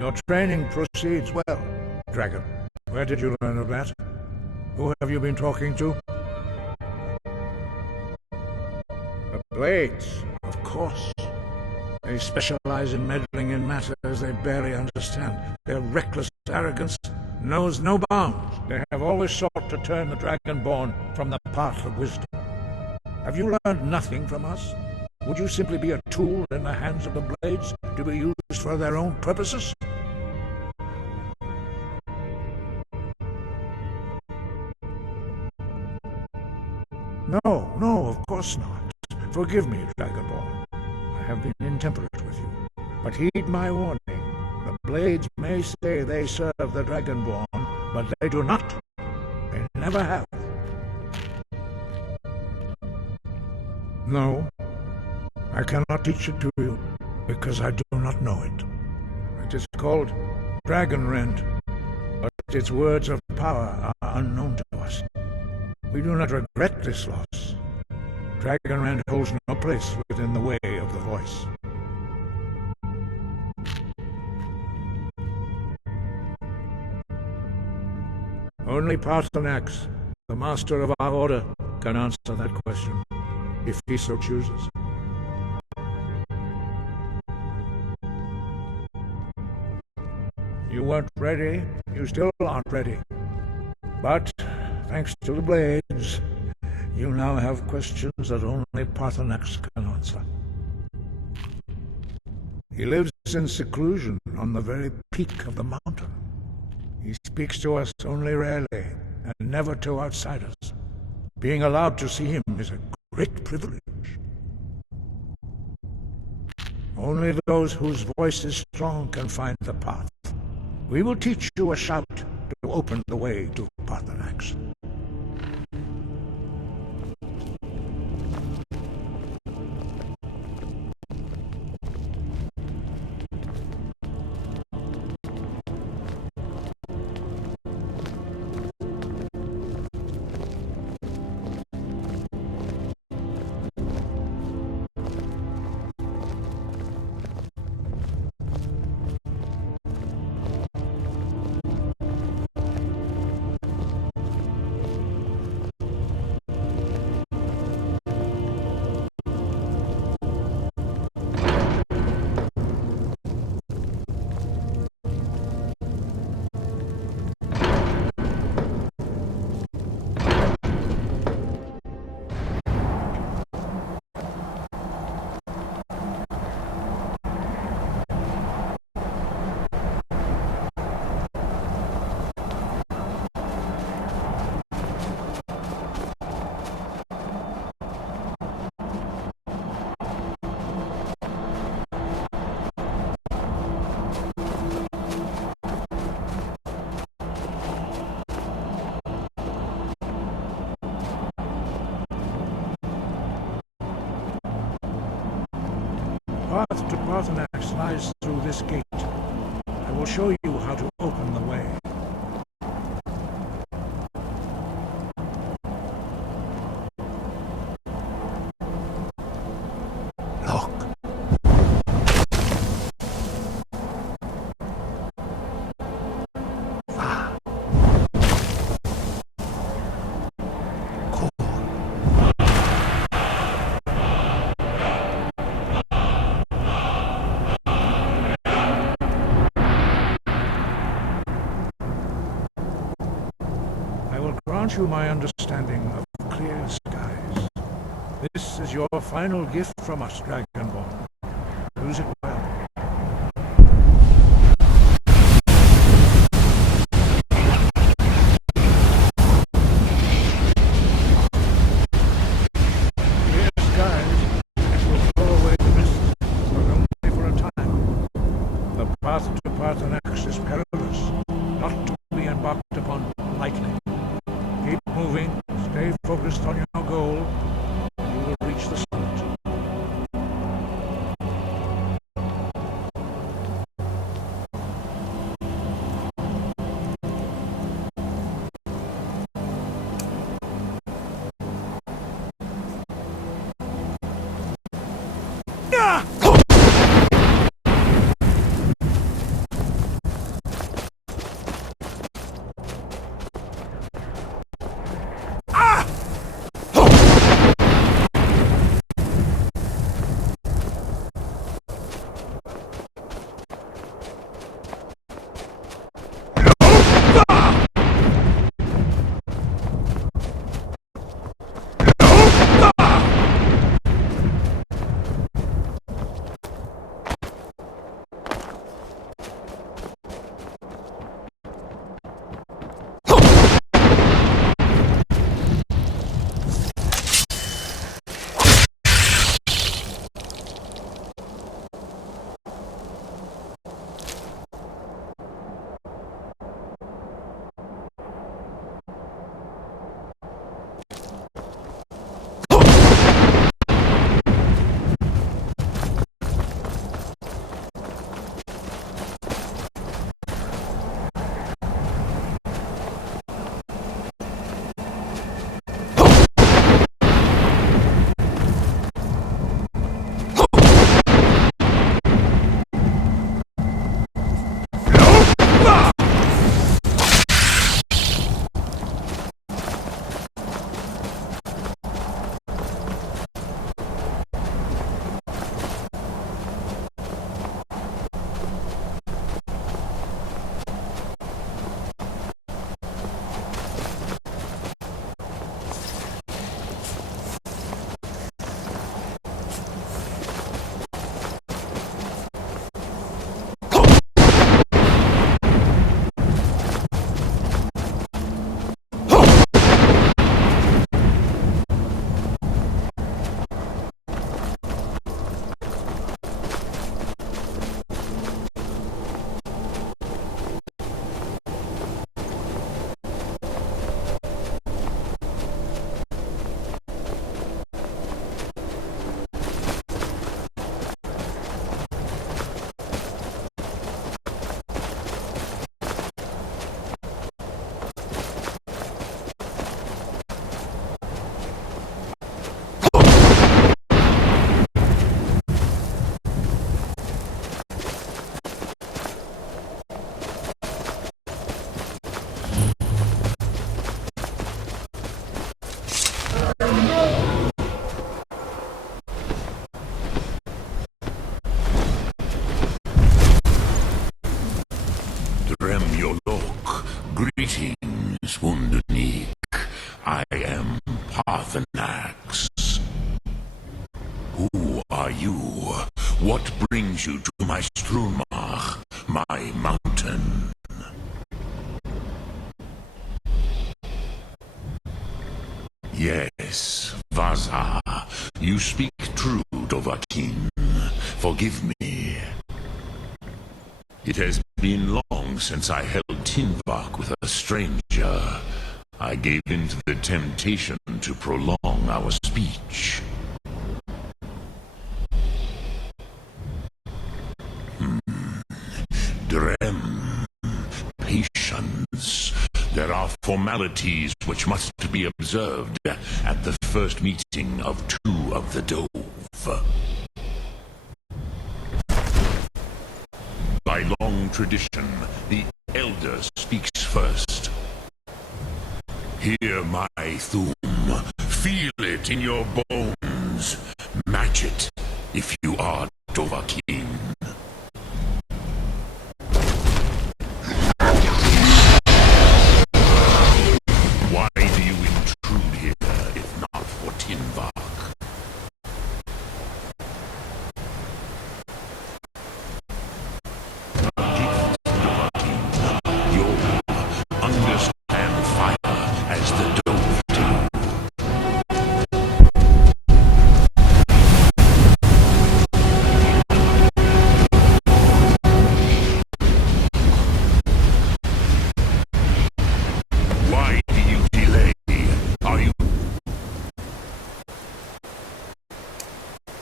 Your training proceeds well, Dragon. Where did you learn of that? Who have you been talking to? The Blades, of course. They specialize in meddling in matters they barely understand. Their reckless arrogance knows no bounds. They have always sought to turn the Dragonborn from the path of wisdom. Have you learned nothing from us? Would you simply be a tool in the hands of the Blades to be used for their own purposes? No, of course not. Forgive me, Dragonborn. I have been intemperate with you. But heed my warning. The Blades may say they serve the Dragonborn, but they do not. They never have. No, I cannot teach it to you, because I do not know it. It is called Dragon Rend, but its words of power are unknown to us. We do not regret this loss. Dragon Rend holds no place within the way of the voice. Only Paarthurnax, the master of our order, can answer that question, if he so chooses. You weren't ready, you still aren't ready. But, thanks to the Blades, you now have questions that only Paarthurnax can answer. He lives in seclusion on the very peak of the mountain. He speaks to us only rarely, and never to outsiders. Being allowed to see him is a great privilege. Only those whose voice is strong can find the path. We will teach you a shout to open the way to Paarthurnax. The path to Paarthurnax lies through this gate. I will show you how to open the way. Look. Ah. Cool. Grant you my understanding of clear skies. This is your final gift from us, Dragonborn. Use it well. Clear skies will blow away the mist, but only for a time. The path to Paarthurnax is perilous, not to be embarked upon lightly. Keep moving, stay focused on your goal, and you will reach the summit. Greetings, Wunderneek. I am Parthenax. Who are you? What brings you to my Strumach, my mountain? Yes, Vaza. You speak true, Dovahkiin. Forgive me. It has been long since I held Tinvak with a stranger. I gave in to the temptation to prolong our speech. Drem. Patience. There are formalities which must be observed at the first meeting of two of the Dove. By long tradition, the elder speaks first. Hear my Thum. Feel it in your bones. Match it if you are Dovahkiin. Why do you intrude here if not for Tinvak? Understand fire as the Dove do. Why do you delay? Are you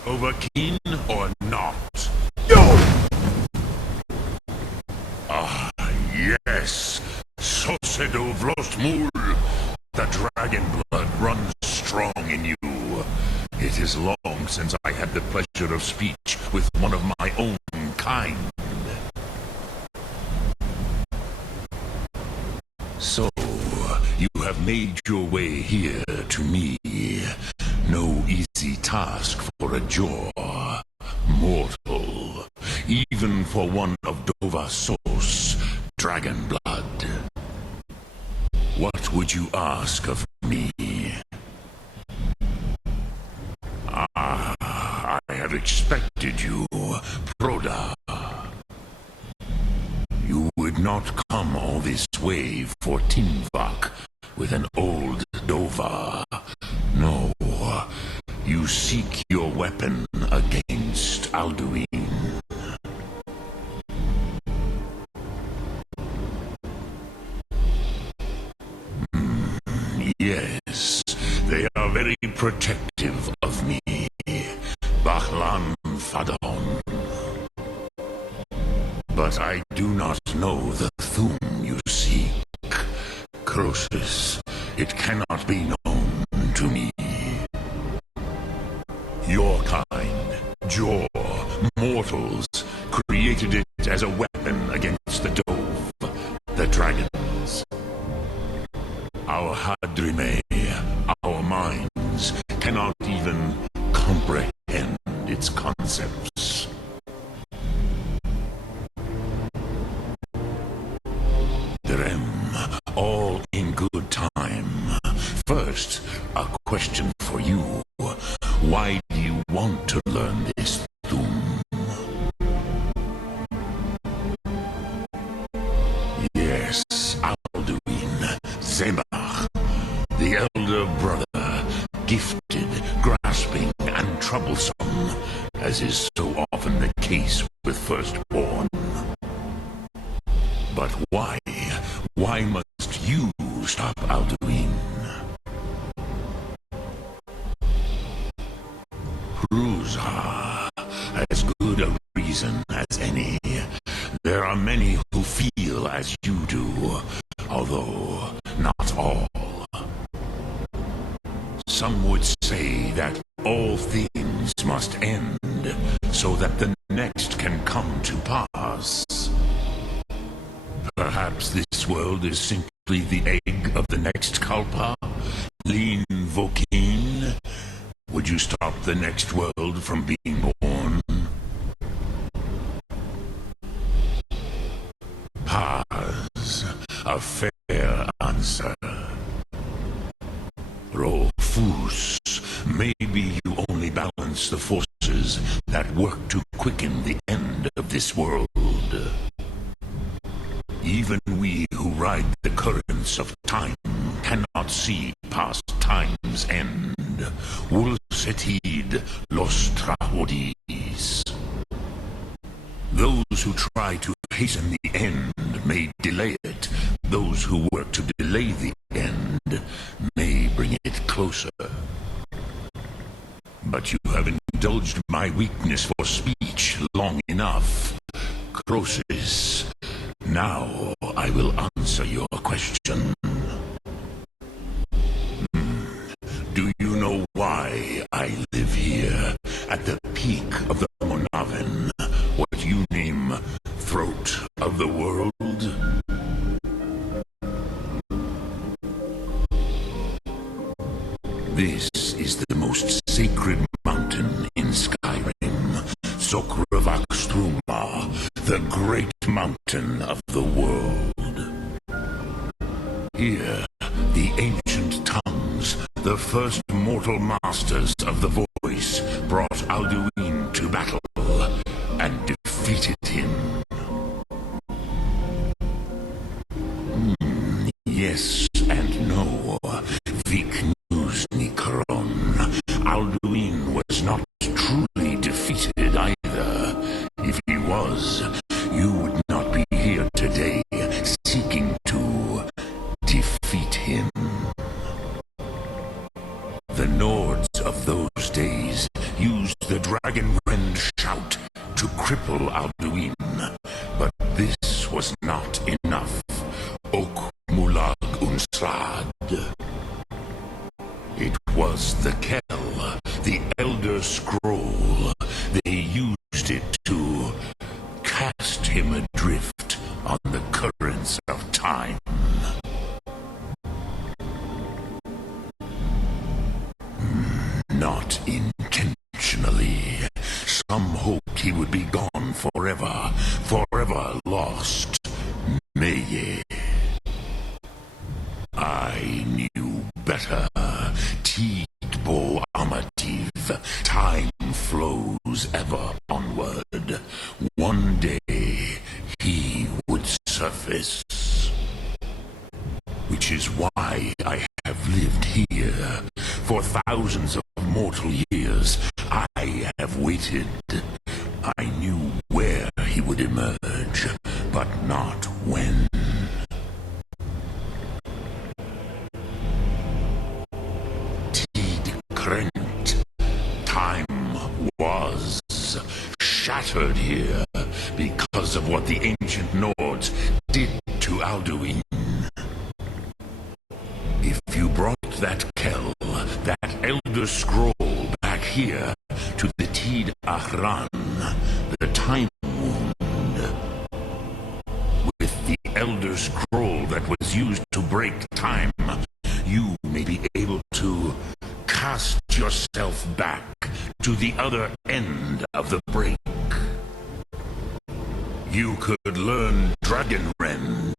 Dovahkiin or not? Yo! Ah, yes. Sosedo Vlostmul. The dragon blood runs strong in you. It is long since I had the pleasure of speech with one of my own kind. So, you have made your way here to me. No easy task for a jaw. Mortal. Even for one of Dovahsos, dragon blood. What would you ask of me? I have expected you, Proda. You would not come all this way for Tinvak with an old Dova. No, you seek your weapon against Alduin. Yes, they are very protective of me. Bahlan Fadon. But I do not know the Thum you seek. Croesus, it cannot be known to me. Your kind, Jaw, mortals, created it as a weapon against the Dove, the dragons. Our Hadrime, our minds, cannot even comprehend its concepts. Drem, all in good time. First, a question for you. Why do you want to learn this Thum? Yes, Alduin, Zemach, the elder brother, gifted, grasping, and troublesome, as is so often the case with firstborn. But why? Why must you stop Alduin? Ruza, as good a reason as any. There are many who feel as you do, although not all. Some would say that all things must end, so that the next can come to pass. Perhaps this world is simply the egg of the next Kalpa? Lean Vokin? Would you stop the next world from being born? Paz, a fair answer. Rolfus, maybe you only balance the forces that work to quicken the end of this world. Even we who ride the currents of time cannot see past time's end. Wulsetid los trahodis. Those who try to hasten the end may delay it. Those who work to delay the end may bring it closer. But you have indulged my weakness for speech long enough. Croesus, now I will answer your question. Do you know why I live here, at the peak of the Monaven, what you name throat of the world? This is the most sacred mountain in Skyrim, Sokravakstruma, the great mountain of the world. Here, the ancient tongues, the first mortal masters of the voice, brought Alduin to battle and defeated him. Yes and no. Alduin was not truly defeated either. If he was, you would not be here today seeking to defeat him. The Nords of those days used the Dragon Rend shout to cripple Alduin, but this was not enough. Ok Mulag Unslad. It was the Kell, the Elder Scroll. They used it to cast him adrift on the currents of time. Not intentionally. Some hoped he would be gone forever, forever lost. Meye. I knew better. Tidbo Amativ. Time flows ever onward. One day he would surface. Which is why I have lived here. For thousands of mortal years, I have waited. I knew where he would emerge, but not when. Time was shattered here because of what the ancient Nords did to Alduin. If you brought that Kell, that Elder Scroll back here to the Tid Ahran, the Time Wound, with the Elder Scroll that was used to break time, you may be able to cast yourself back to the other end of the break. You could learn Dragon Rend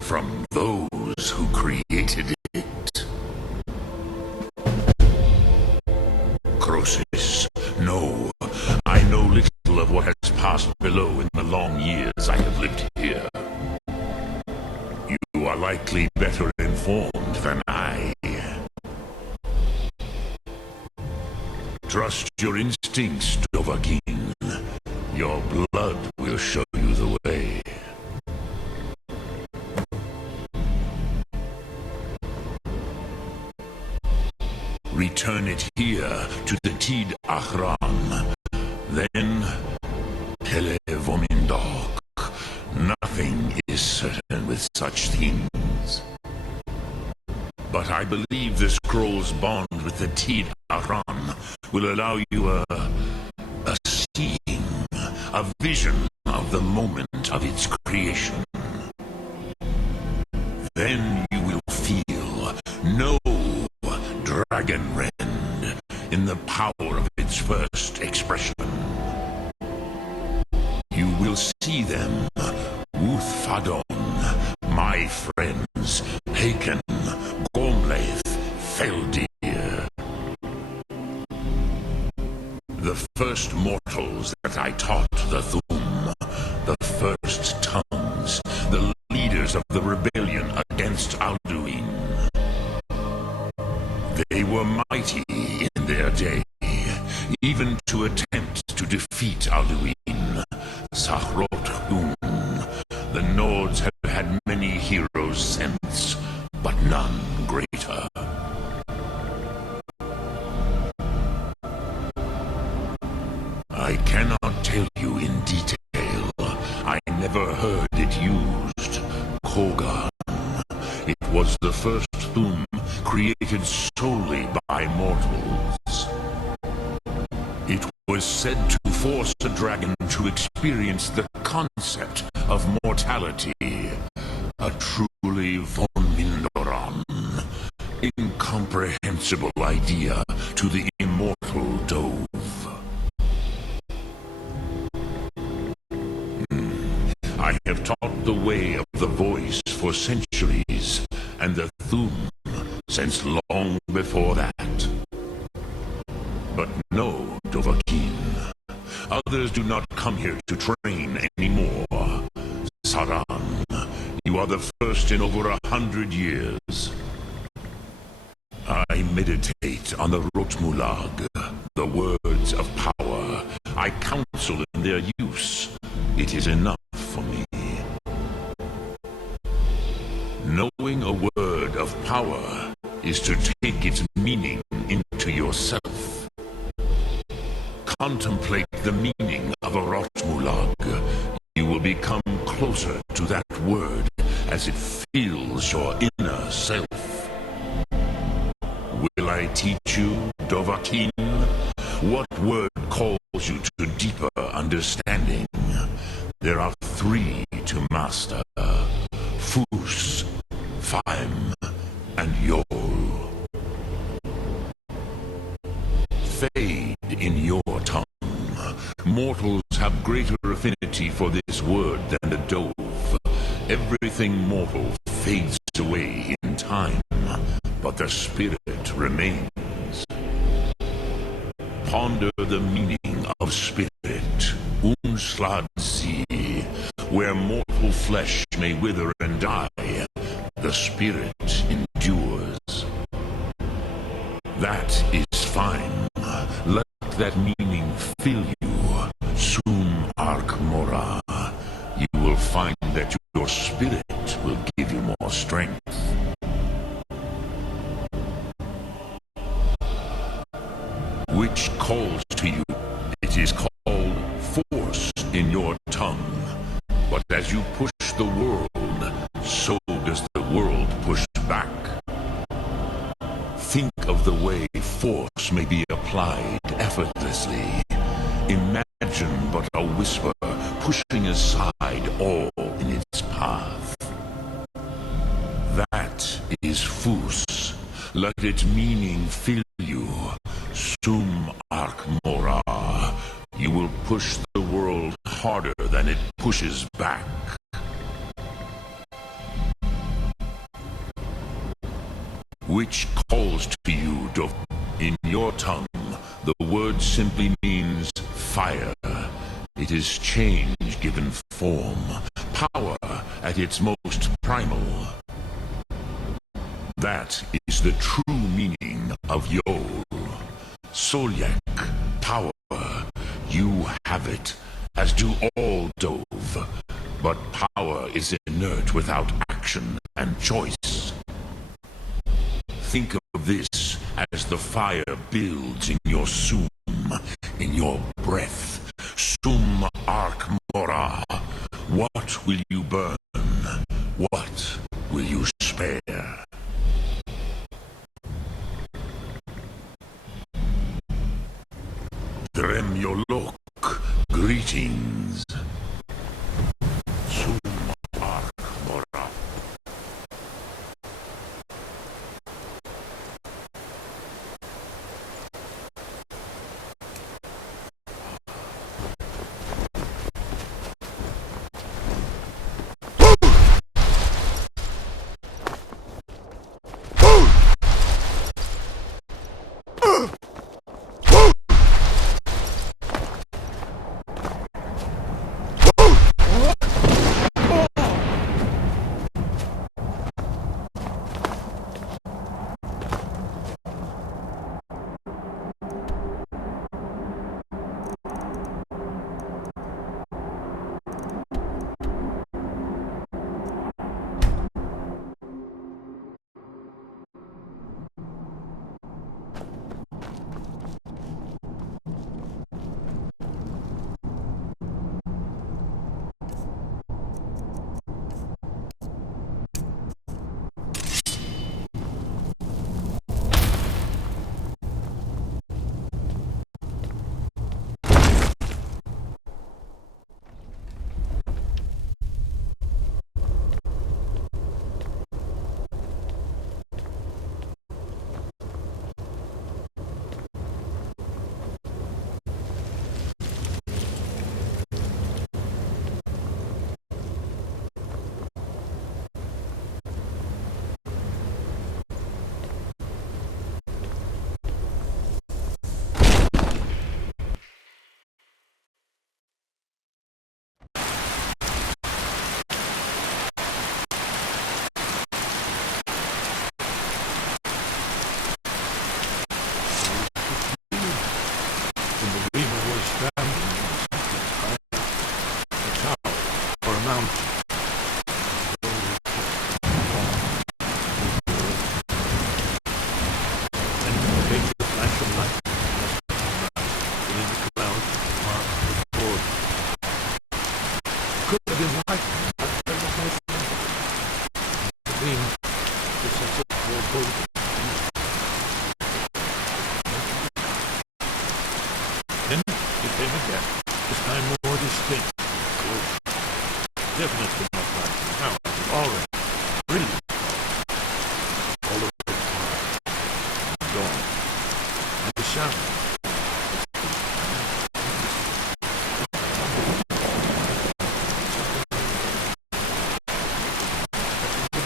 from those who created it. Croesus, no, I know little of what has passed below in the long years I have lived here. You are likely better informed than I. Trust your instincts, Dovahkiin. Your blood will show you the way. Return it here to the Tid Ahran. Then, Televomindok. Nothing is certain with such things. But I believe the scroll's bond with the Tid Ahran will allow you a seeing, a vision of the moment of its creation. Then you will feel, know Dragon Rend in the power of its first expression. You will see them, Uthfadon, my friends, take first mortals that I taught the Thu'um, the first tongues, the leaders of the rebellion against Alduin. They were mighty in their day, even to attempt to defeat Alduin. Sahrot-Gun. The Nords have had many heroes since, but none greater. I cannot tell you in detail. I never heard it used. Kogan. It was the first Thu'um created solely by mortals. It was said to force a dragon to experience the concept of mortality. A truly von Mindoran, incomprehensible idea to the immortal Dove. I have taught the way of the voice for centuries, and the Thu'um since long before that. But no, Dovahkiin. Others do not come here to train anymore. Saran, you are the first in over 100 years. I meditate on the Rotmulag, the words of power. I counsel in their use. It is enough for me. Knowing a word of power is to take its meaning into yourself. Contemplate the meaning of a Rotmulag. You will become closer to that word as it fills your inner self. Will I teach you, Dovahkiin? What word calls you to deeper understanding? There are 3 to master. Fus, Faim, and Yol. Fade in your tongue. Mortals have greater affinity for this word than the Dove. Everything mortal fades away in time, but the spirit remains. Ponder the meaning of spirit, Umslad-Si. Where mortal flesh may wither and die, the spirit endures. That is fine. Let that meaning fill you. Sum Ark Mora. You will find that your spirit will give you more strength. Which calls to you. It is called force in your tongue. But as you push the world, so does the world push back. Think of the way force may be applied effortlessly. Imagine but a whisper pushing aside all in its path. That is Fus. Let its meaning fill you. Sum Ark Mora. You will push the world harder than it pushes back. Which calls to you, in your tongue, the word simply means fire. It is change given form, power at its most primal. That is the true meaning of Yol. Solyak, power. You have it, as do all Dove. But power is inert without action and choice. Think of this as the fire builds in your Sum, in your breath. Sum Ark Mora. What will you burn? What will you spare? Dremyolok, greetings. Sum Ark Mora. Then it came again, this time more distinct. Definitely not like now, already. Brilliant. All of it gone. And the sound.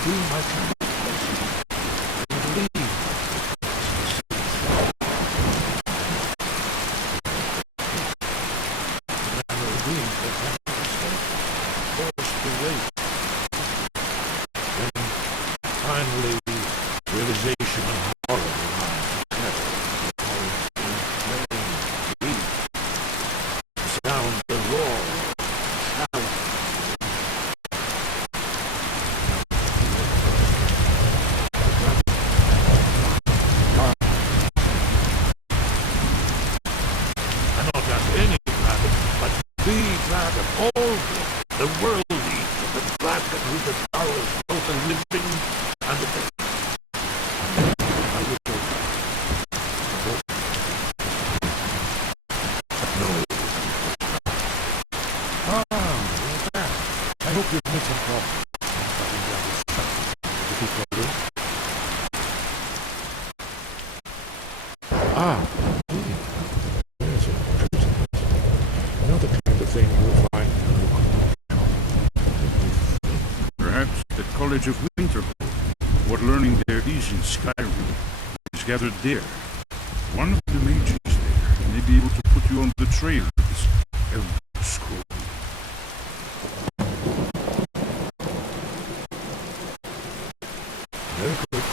Doing my kind of place. I believe. Finally, realization and horror arrived together. The sound, the roar, challenge. And not just any dragon, but the dragon, all the worldly, the dragon with the powers, both the living and the dead. I will go. No. You're back. I hope you've made some progress. There's a prison. Another kind of thing you'll find in a local bookshop. Perhaps the College of Winterhold. What learning there is in Skyrim is gathered there. One of the mages there may be able to put you on the trail of this Elder Scroll. Very good.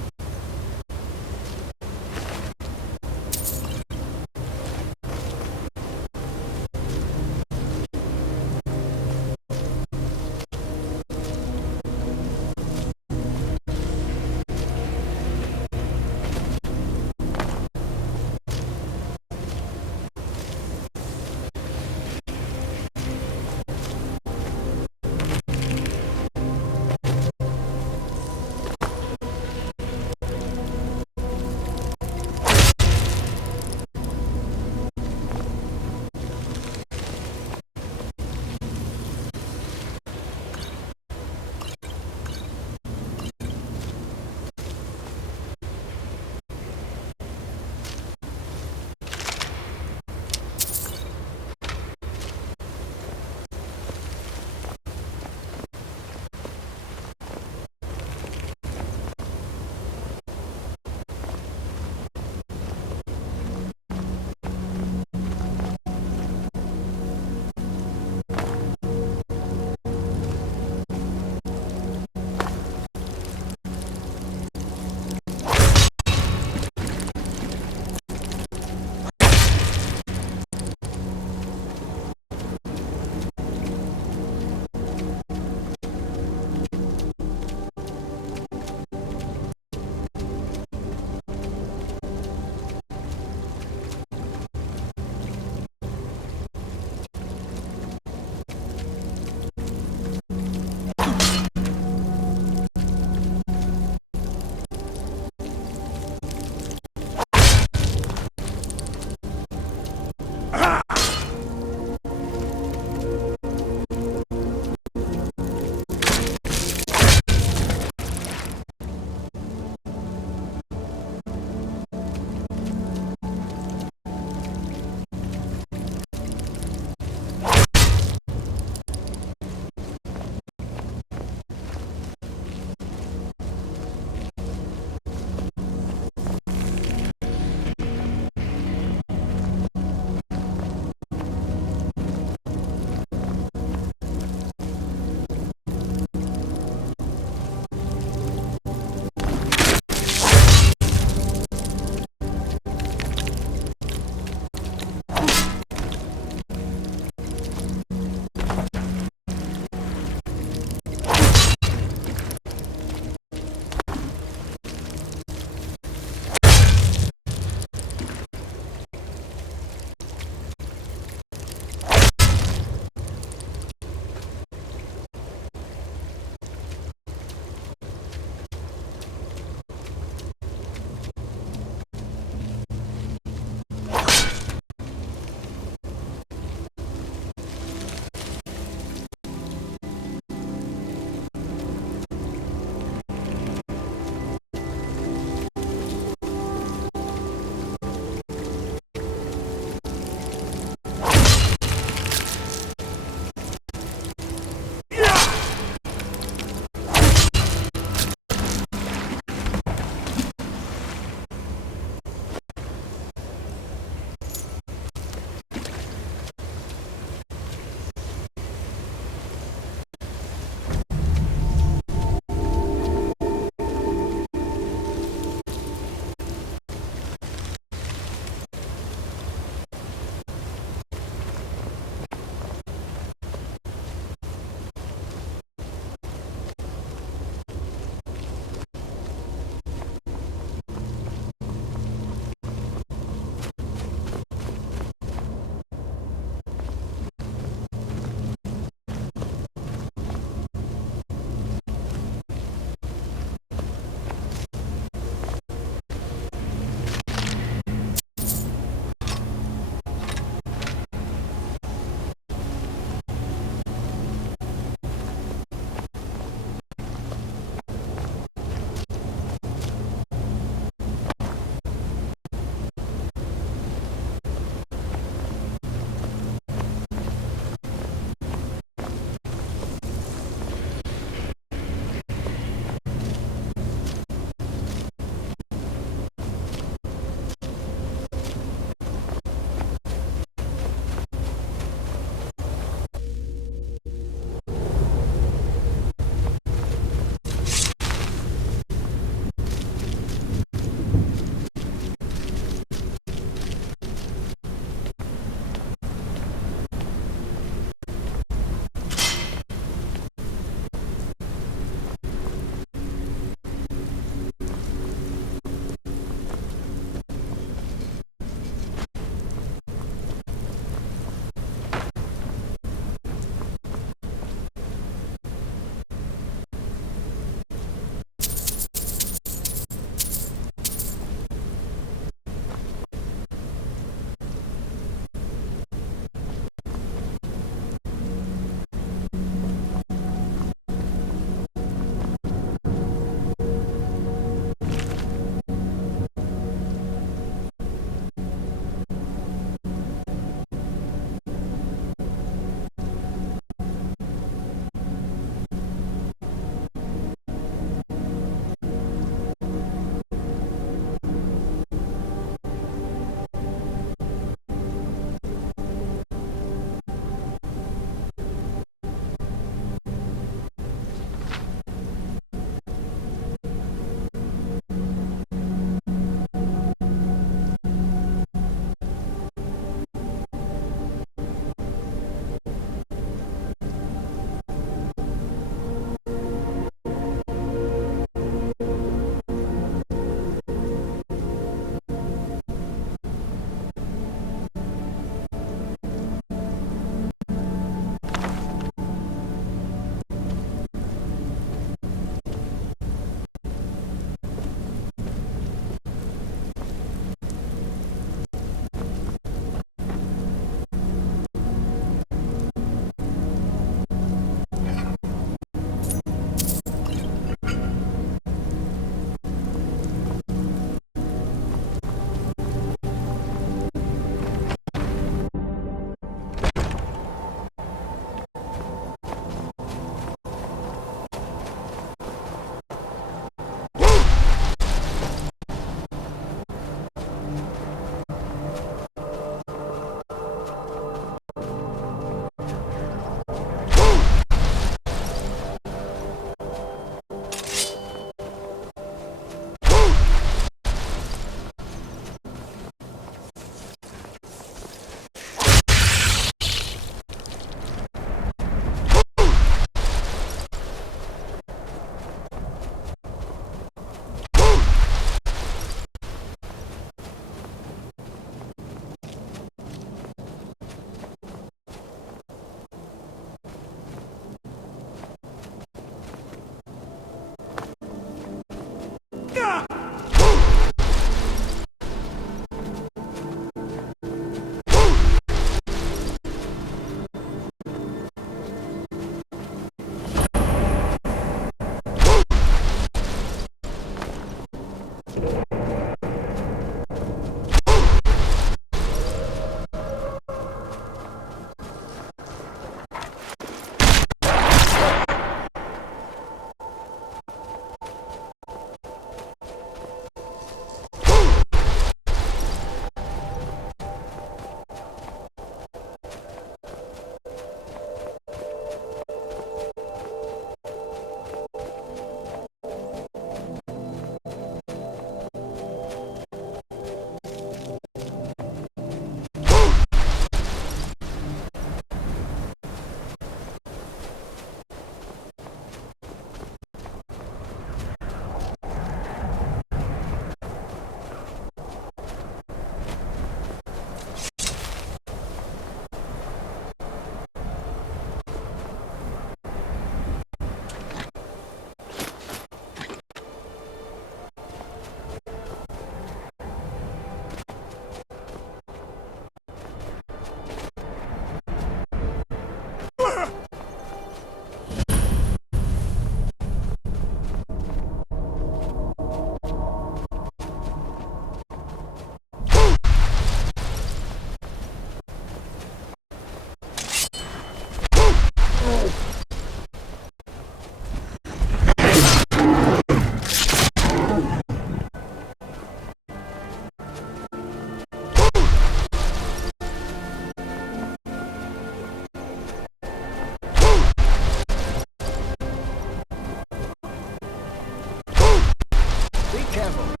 Be careful.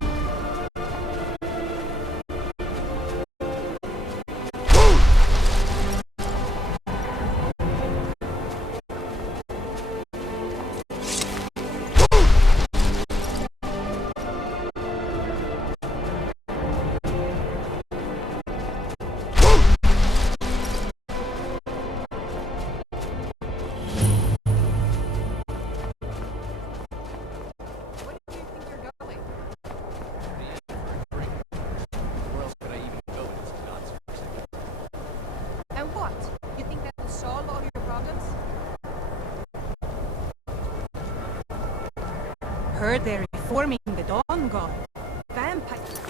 And what? You think that will solve all your problems? Heard they're reforming the Dawn God. Vampire.